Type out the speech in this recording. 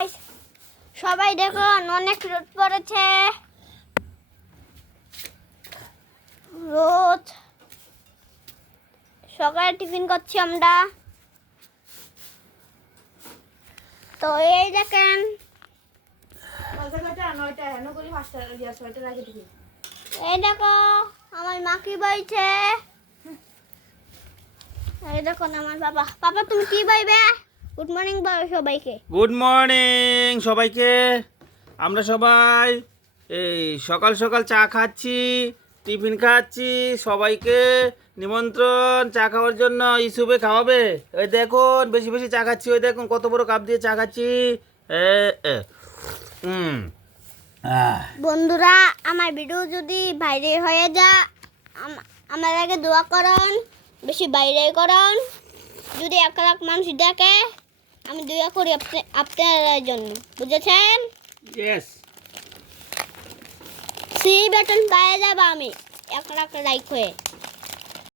Guys, সবাই দেখুন অনেক রোদ পড়েছে। রোদ সকালে টিফিন করছি আমরা। তো এই দেখেন এই দেখো আমার মা কি বলছে। এই দেখুন আমার বাবা। বাবা তুমি কি বলবে? গুড মর্নিং বলো সবাইকে। গুড মর্নিং সবাইকে। আমরা সবাই এই সকাল সকাল চা খাচ্ছি, টিফিন খাচ্ছি। সবাইকে নিমন্ত্রণ চা খাওয়ার জন্য। ইসুবে খাওয়াবে। ওই দেখুন বেশি বেশি চা খাচ্ছি। ওই দেখুন কত বড় কাপ দিয়ে চা খাচ্ছি। বন্ধুরা আমার ভিডিও যদি বাইরে হয়ে যায় আমার আগে দোয়া করুন, বেশি বাইরে করুন। যদি 1 লাখ মানুষ দেখে আমি দোয়া করি আপনাদের জন্য, বুঝেছেন? ইয়েস। সি বাটন পাওয়া যাবে আমি 1 লাখ লাইক হয়ে।